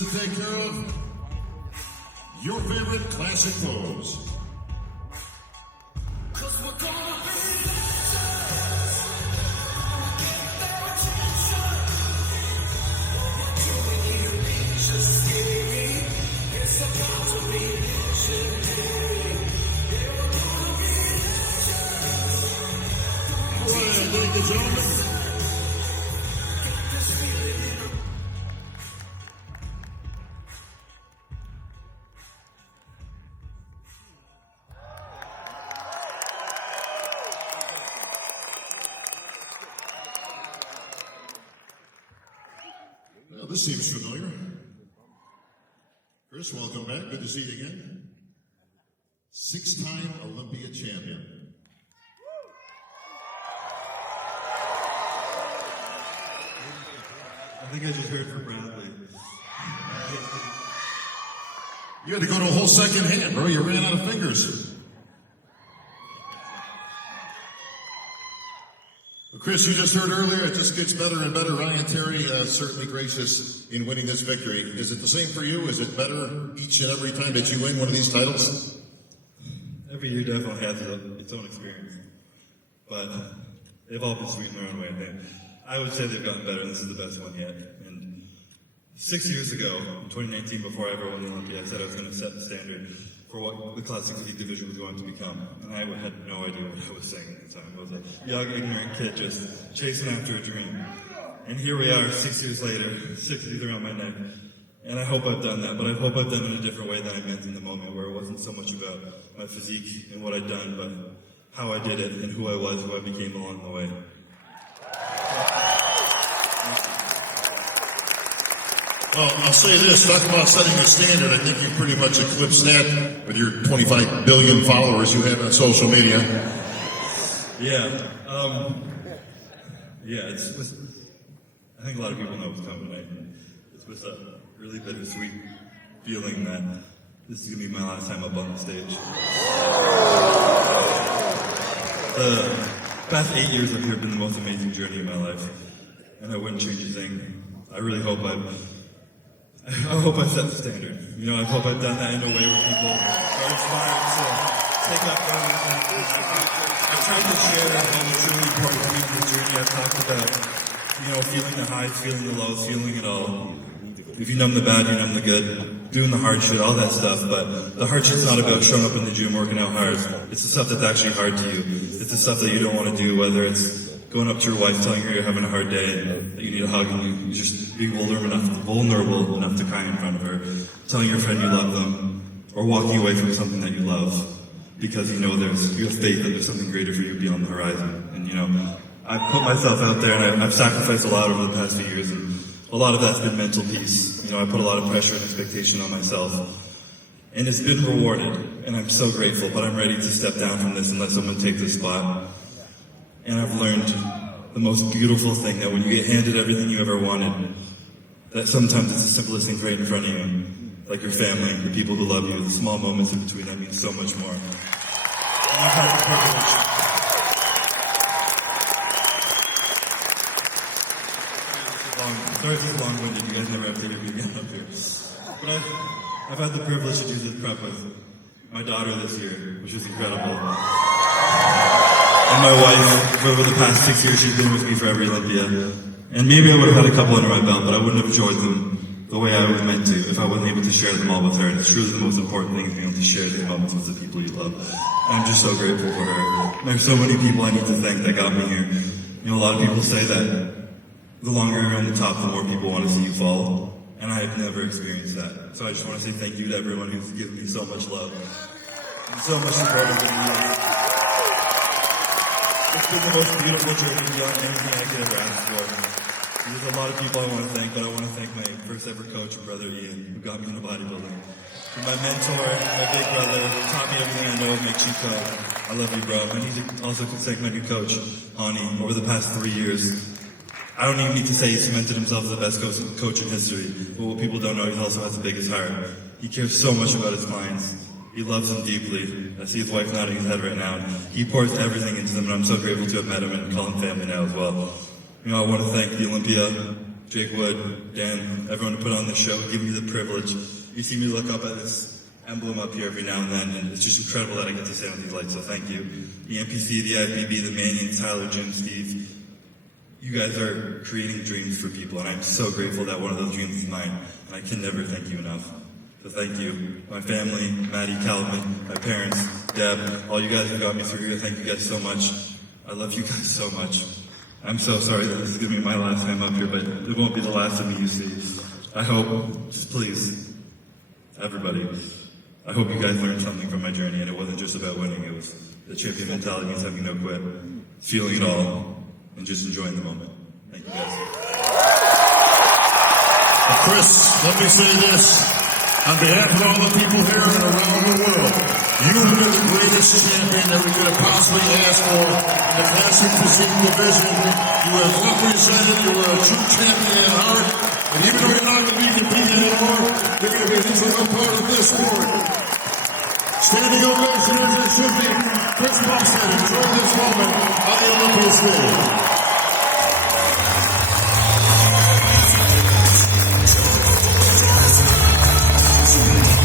to take care of your favorite classic pose. Ladies and gentlemen, well, this seems familiar. Chris, welcome back. Good to see you again. Six-time Olympia champion. I think I just heard from Bradley. You had to go to a whole second hand, bro. You ran out of fingers. Well, Chris, you just heard earlier, it just gets better and better. Ryan Terry certainly gracious in winning this victory. Is it the same for you? Is it better each and every time that you win one of these titles? Every year definitely has its own experience. But they've all been sweet in their own way, I think. I would say they've gotten better, and this is the best one yet. And 6 years ago, in 2019, before I ever won the Olympia, I said I was going to set the standard for what the Classic Physique division was going to become. And I had no idea what I was saying at the time. I was a young, ignorant kid just chasing after a dream. And here we are, 6 years later, 6 years around my neck. And I hope I've done that, but I hope I've done it in a different way than I meant in the moment, where it wasn't so much about my physique and what I'd done, but how I did it and who I was, who I became along the way. Well, I'll say this, talk about setting a standard. I think you pretty much eclipsed that with your 25 billion followers you have on social media. Yeah, it's with, I think a lot of people know what's coming, right? It's with a really bittersweet feeling that this is going to be my last time up on the stage. The past 8 years up here have been the most amazing journey of my life, and I wouldn't change a thing. I really hope I set the standard. You know, I hope I've done that in a way where people are inspired to take up running. I've tried to share that moments really important to me in the journey. I've talked about, you know, feeling the highs, feeling the lows, feeling it all. If you numb the bad, you numb the good. Doing the hard shit, all that stuff. But the hard shit's not about showing up in the gym, working out hard. It's the stuff that's actually hard to you. It's the stuff that you don't want to do, whether it's going up to your wife, telling her you're having a hard day, that you need a hug, and you just being vulnerable enough to cry in front of her, telling your friend you love them, or walking away from something that you love, because you know you have faith that there's something greater for you beyond the horizon. And you know, I've put myself out there, and I've sacrificed a lot over the past few years, and a lot of that's been mental peace. You know, I put a lot of pressure and expectation on myself, and it's been rewarded, and I'm so grateful, but I'm ready to step down from this and let someone take this spot. And I've learned the most beautiful thing, that when you get handed everything you ever wanted, that sometimes it's the simplest thing right in front of you, like your family, the people who love you, the small moments in between that mean so much more. And I've had the privilege. Sorry if it's long-winded, you guys never have to hear me again up here. But I've had the privilege to do this prep with my daughter this year, which was incredible. And my wife, for over the past 6 years, she's been with me for every Olympia. And maybe I would have had a couple under my belt, but I wouldn't have enjoyed them the way I was meant to if I wasn't able to share them all with her. And it's truly the most important thing, is being able to share these moments with the people you love. I'm just so grateful for her. And there's so many people I need to thank that got me here. You know, a lot of people say that the longer you're on the top, the more people want to see you fall. And I have never experienced that. So I just want to say thank you to everyone who's given me so much love and so much support over the years. It's been the most beautiful journey beyond anything I could ever ask for. There's a lot of people I want to thank, but I want to thank my first ever coach and brother Ian, who got me into bodybuilding. And my mentor, my big brother, taught me everything I know of make Chico. I love you, bro. I need to also thank my new coach, Hani, over the past 3 years. I don't even need to say he cemented himself as the best coach in history, but what people don't know, he also has the biggest heart. He cares so much about his clients. He loves them deeply. I see his wife nodding his head right now. He pours everything into them, and I'm so grateful to have met him and call him family now as well. You know, I want to thank the Olympia Jake Wood, Dan, everyone who put on the show, give me the privilege. You see me look up at this emblem up here every now and then, and it's just incredible that I get to stand with these lights, so thank you. The NPC, the IPB, the Manions, Tyler, Jim, Steve, you guys are creating dreams for people, and I'm so grateful that one of those dreams is mine, and I can never thank you enough. So thank you. My family, Maddie, Calvin, my parents, Deb, all you guys who got me through here, thank you guys so much. I love you guys so much. I'm so sorry that this is going to be my last time up here, but it won't be the last of me you see. I hope, just please, everybody, I hope you guys learned something from my journey, and it wasn't just about winning. It was the champion mentality means having no quit, feeling it all, and just enjoying the moment. Thank you guys. Chris, let me say this. On behalf of all the people here and around the world, you have been the greatest champion that we could have possibly asked for in the classic physique division. You have represented, you were a true champion at heart, and even though you're not going to be competing anymore, you're going to be an integral part of this sport. Standing ovation as it should be. Chris Bumstead, enjoy this moment on the Olympia stage. Thank you.